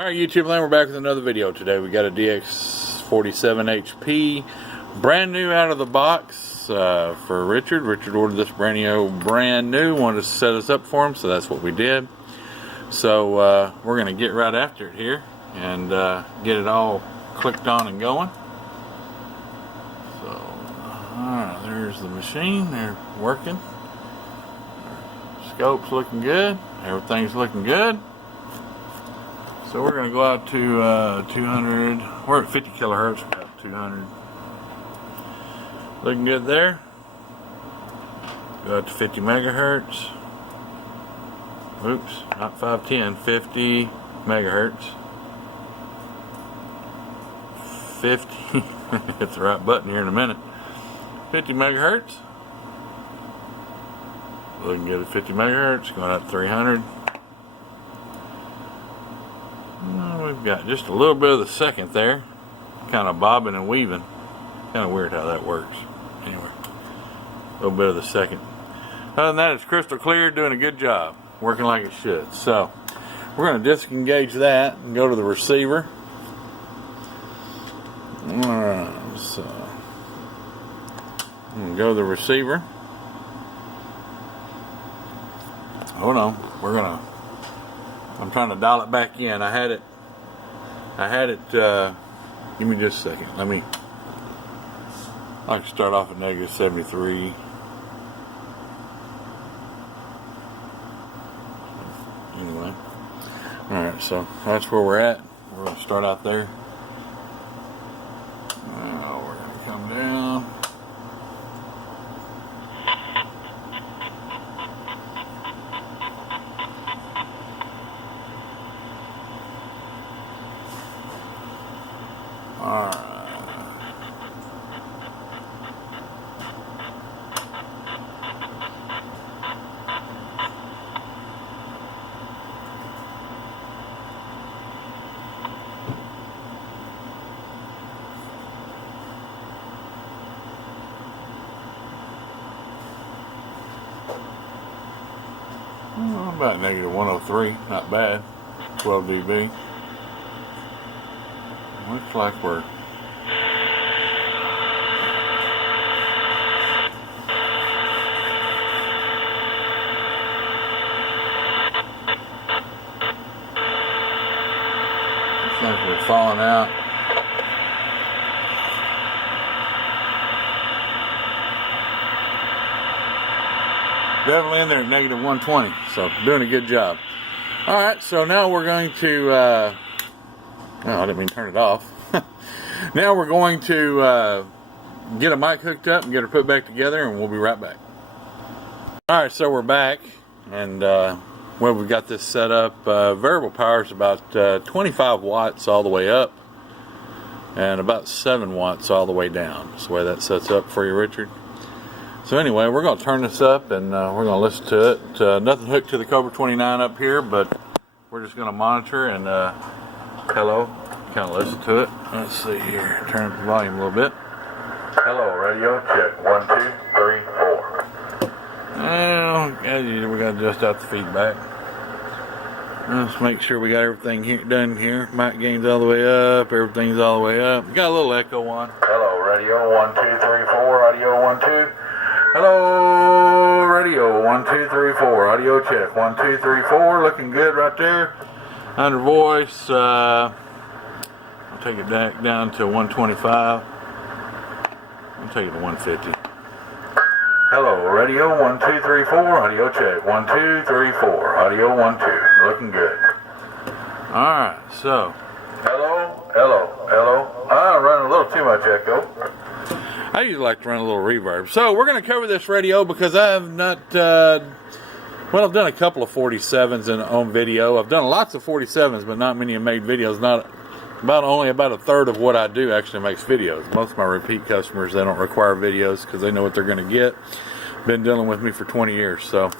Alright, YouTube land, we're back with another video today. We got a DX47 HP, brand new out of the box for Richard. Richard ordered this brand new, wanted to set us up for him, so that's what we did. So we're going to get right after it here and get it all clicked on and going. So, alright, there's the machine. They're working. Scope's looking good. Everything's looking good. So we're going to go out to 200, we're at 50 kilohertz, about 200. Looking good there. Go out to 50 megahertz. Oops, not 510, 50 megahertz. 50, hit the right button here in a minute. 50 megahertz. Looking good at 50 megahertz, going out to 300. We've got just a little bit of the second there, kind of bobbing and weaving. Kind of weird how that works. Anyway, a little bit of the second. Other than that, it's crystal clear, doing a good job, working like it should. So we're going to disengage that and go to the receiver. Alright, so I'm going to go to the receiver. Hold on, I'm trying to dial it back in. I had it, give me just a second. I can start off at negative 73. Anyway, alright, so that's where we're at. We're going to start out there. Now we're going to come down. About negative 103, not bad. 12 dB. Looks like we're falling out. Definitely in there at negative 120, so doing a good job. Alright, so now we're going to oh, I didn't mean to turn it off. Now we're going to get a mic hooked up and get her put back together, and we'll be right back. Alright, so we're back, and well, we've got this set up. Variable power is about 25 watts all the way up and about 7 watts all the way down. That's the way that sets up for you, Richard. So anyway, we're going to turn this up and we're going to listen to it. Nothing hooked to the Cobra 29 up here, but we're just going to monitor and hello, kind of listen to it. Let's see here, turn up the volume a little bit. Hello, radio, check, 1, 2, 3, 4. Well, we got to adjust out the feedback. Let's make sure we got everything here, done here. Mic gain's all the way up, everything's all the way up. We got a little echo on. Hello, radio, 1, 2, 3, 4, audio, 1, 2. Hello, radio, 1, 2, 3, 4, audio check, 1, 2, 3, 4, looking good right there. Under voice, I'll take it back down to 125. I'll take it to 150. Hello, radio, 1, 2, 3, 4, audio check, 1, 2, 3, 4, audio 1, 2, looking good. Alright, so, hello. I'm running a little too much echo. I usually like to run a little reverb. So we're going to cover this radio because I have not, well, I've done a couple of 47s on video. I've done lots of 47s, but not many have made videos. Only about a third of what I do actually makes videos. Most of my repeat customers, they don't require videos because they know what they're going to get. Been dealing with me for 20 years. So,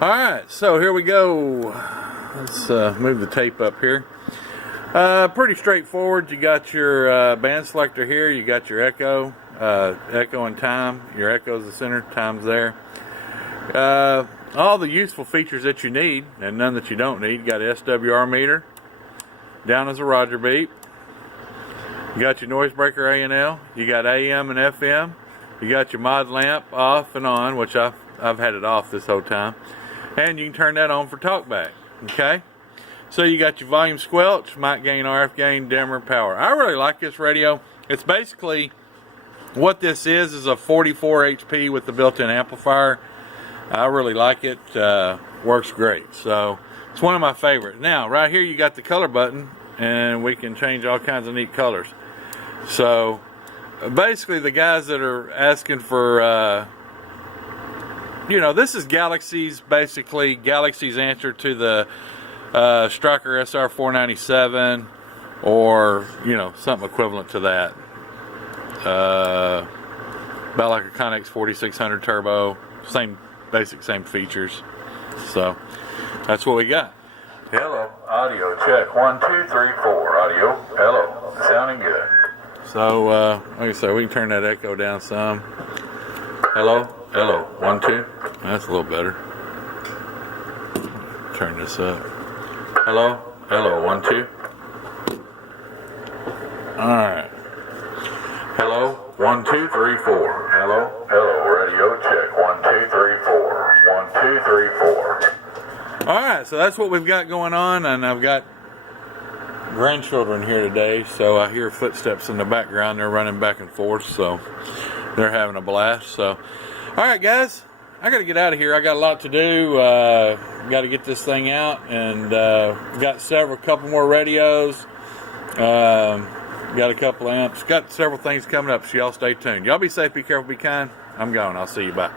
all right, so here we go. Let's move the tape up here. Pretty straightforward. You got your band selector here. You got your echo and time. Your echo's the center, time's there. All the useful features that you need, and none that you don't need. You got an SWR meter. down is a Roger beep. You got your noise breaker A&L. You got AM and FM. You got your mod lamp off and on, which I've had it off this whole time. And you can turn that on for talkback. Okay? So you got your volume squelch, mic gain, RF gain, dimmer, power. I really like this radio. It's basically, what this is a 44 HP with the built-in amplifier. I really like it. Works great. So it's one of my favorites. Now, right here you got the color button, and we can change all kinds of neat colors. So basically, the guys that are asking for, this is Galaxy's answer to the Striker SR497, or something equivalent to that. About like a Connex 4600 turbo, same features. So that's what we got. Hello, audio check 1 2 3 4. Audio, hello, sounding good. So like I said, we can turn that echo down some. Hello, 1 2. That's a little better. Turn this up. Hello, 1 2. All right. Hello, 1 2 3 4. Hello, radio check 1 2 3 4. 1 2 3 4. All right, so that's what we've got going on, and I've got grandchildren here today, so I hear footsteps in the background. They're running back and forth, so they're having a blast. So, all right, guys, I got to get out of here. I got a lot to do. Got to get this thing out, and got couple more radios. Got a couple amps. Got several things coming up, so y'all stay tuned. Y'all be safe, be careful, be kind. I'm going. I'll see you. Bye.